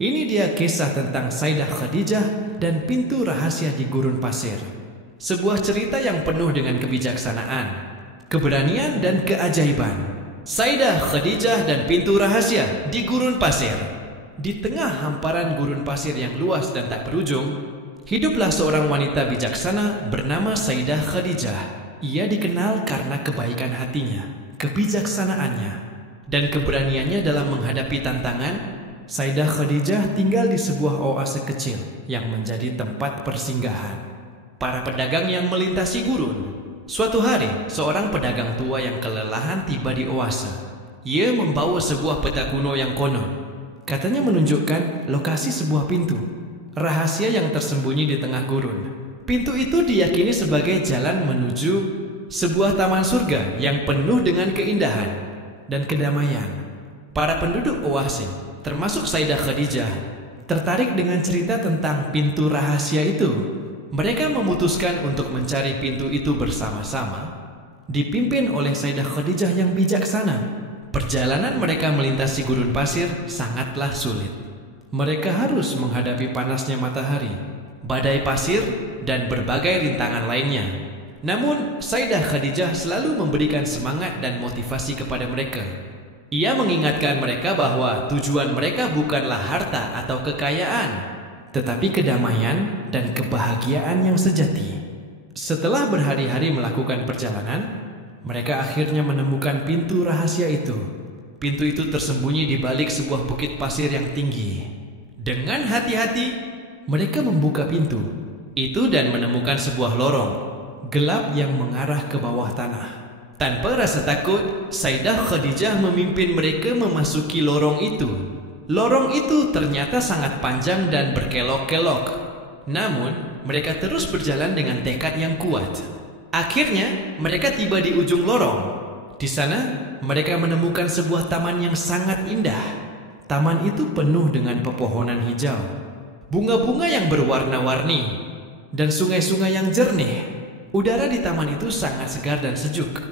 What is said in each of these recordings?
Ini dia kisah tentang Sayyidah Khadijah dan pintu rahasia di gurun pasir. Sebuah cerita yang penuh dengan kebijaksanaan, keberanian dan keajaiban. Sayyidah Khadijah dan pintu rahasia di gurun pasir. Di tengah hamparan gurun pasir yang luas dan tak berujung, hiduplah seorang wanita bijaksana bernama Sayyidah Khadijah. Ia dikenal karena kebaikan hatinya, kebijaksanaannya, dan keberaniannya dalam menghadapi tantangan. Sayyidah Khadijah tinggal di sebuah oase kecil yang menjadi tempat persinggahan para pedagang yang melintasi gurun. Suatu hari, seorang pedagang tua yang kelelahan tiba di oase. Ia membawa sebuah peta kuno yang konon katanya menunjukkan lokasi sebuah pintu rahasia yang tersembunyi di tengah gurun. Pintu itu diyakini sebagai jalan menuju sebuah taman surga yang penuh dengan keindahan dan kedamaian. Para penduduk oase, termasuk Sayyidah Khadijah, tertarik dengan cerita tentang pintu rahasia itu. Mereka memutuskan untuk mencari pintu itu bersama-sama, dipimpin oleh Sayyidah Khadijah yang bijaksana. Perjalanan mereka melintasi gurun pasir sangatlah sulit. Mereka harus menghadapi panasnya matahari, badai pasir, dan berbagai rintangan lainnya. Namun, Sayyidah Khadijah selalu memberikan semangat dan motivasi kepada mereka. Ia mengingatkan mereka bahwa tujuan mereka bukanlah harta atau kekayaan, tetapi kedamaian dan kebahagiaan yang sejati. Setelah berhari-hari melakukan perjalanan, mereka akhirnya menemukan pintu rahasia itu. Pintu itu tersembunyi di balik sebuah bukit pasir yang tinggi. Dengan hati-hati, mereka membuka pintu itu dan menemukan sebuah lorong gelap yang mengarah ke bawah tanah. Tanpa rasa takut, Sayyidah Khadijah memimpin mereka memasuki lorong itu. Lorong itu ternyata sangat panjang dan berkelok-kelok. Namun, mereka terus berjalan dengan tekad yang kuat. Akhirnya, mereka tiba di ujung lorong. Di sana, mereka menemukan sebuah taman yang sangat indah. Taman itu penuh dengan pepohonan hijau, bunga-bunga yang berwarna-warni, dan sungai-sungai yang jernih. Udara di taman itu sangat segar dan sejuk,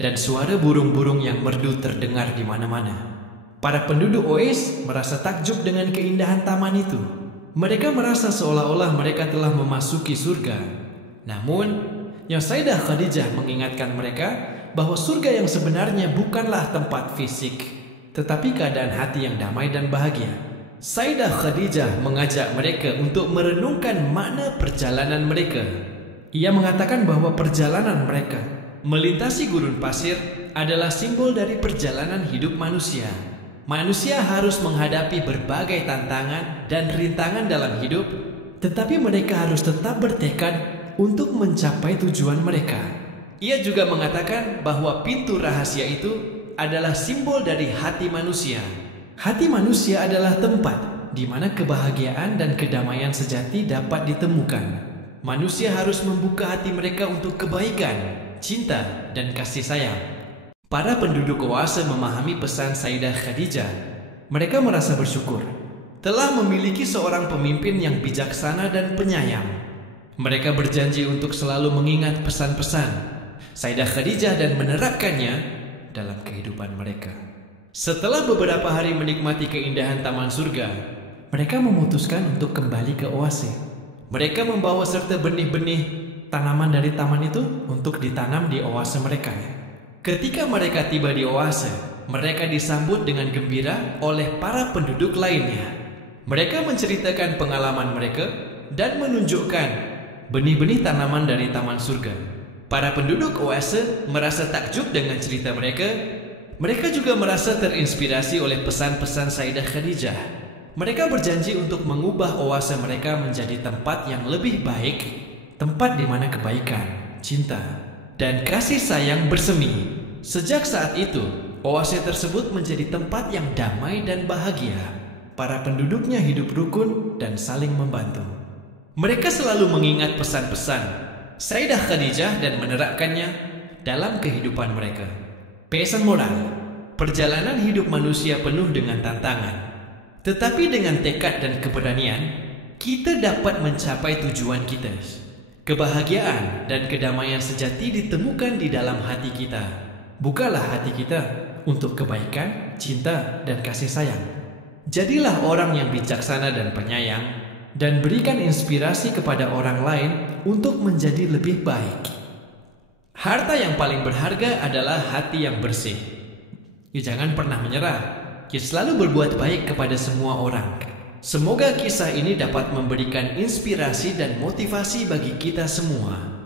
dan suara burung-burung yang merdu terdengar di mana-mana. Para penduduk oase merasa takjub dengan keindahan taman itu. Mereka merasa seolah-olah mereka telah memasuki surga. Namun, yang Sayyidah Khadijah mengingatkan mereka bahwa surga yang sebenarnya bukanlah tempat fisik, tetapi keadaan hati yang damai dan bahagia. Sayyidah Khadijah mengajak mereka untuk merenungkan makna perjalanan mereka. Ia mengatakan bahwa perjalanan mereka melintasi gurun pasir adalah simbol dari perjalanan hidup manusia. Manusia harus menghadapi berbagai tantangan dan rintangan dalam hidup, tetapi mereka harus tetap bertekad untuk mencapai tujuan mereka. Ia juga mengatakan bahwa pintu rahasia itu adalah simbol dari hati manusia. Hati manusia adalah tempat di mana kebahagiaan dan kedamaian sejati dapat ditemukan. Manusia harus membuka hati mereka untuk kebaikan, cinta, dan kasih sayang. Para penduduk oase memahami pesan Sayyidah Khadijah. Mereka merasa bersyukur telah memiliki seorang pemimpin yang bijaksana dan penyayang. Mereka berjanji untuk selalu mengingat pesan-pesan Sayyidah Khadijah dan menerapkannya dalam kehidupan mereka. Setelah beberapa hari menikmati keindahan taman surga, mereka memutuskan untuk kembali ke oase. Mereka membawa serta benih-benih tanaman dari taman itu untuk ditanam di oase mereka. Ketika mereka tiba di oase, mereka disambut dengan gembira oleh para penduduk lainnya. Mereka menceritakan pengalaman mereka dan menunjukkan benih-benih tanaman dari taman surga. Para penduduk oase merasa takjub dengan cerita mereka. Mereka juga merasa terinspirasi oleh pesan-pesan Sayyidah Khadijah. Mereka berjanji untuk mengubah oase mereka menjadi tempat yang lebih baik, tempat di mana kebaikan, cinta, dan kasih sayang bersemi. Sejak saat itu, oase tersebut menjadi tempat yang damai dan bahagia. Para penduduknya hidup rukun dan saling membantu. Mereka selalu mengingat pesan-pesan Sayyidah Khadijah dan menerapkannya dalam kehidupan mereka. Pesan moral: perjalanan hidup manusia penuh dengan tantangan, tetapi dengan tekad dan keberanian, kita dapat mencapai tujuan kita. Kebahagiaan dan kedamaian sejati ditemukan di dalam hati kita. Bukalah hati kita untuk kebaikan, cinta, dan kasih sayang. Jadilah orang yang bijaksana dan penyayang, dan berikan inspirasi kepada orang lain untuk menjadi lebih baik. Harta yang paling berharga adalah hati yang bersih. Jangan pernah menyerah. Selalu berbuat baik kepada semua orang. Semoga kisah ini dapat memberikan inspirasi dan motivasi bagi kita semua.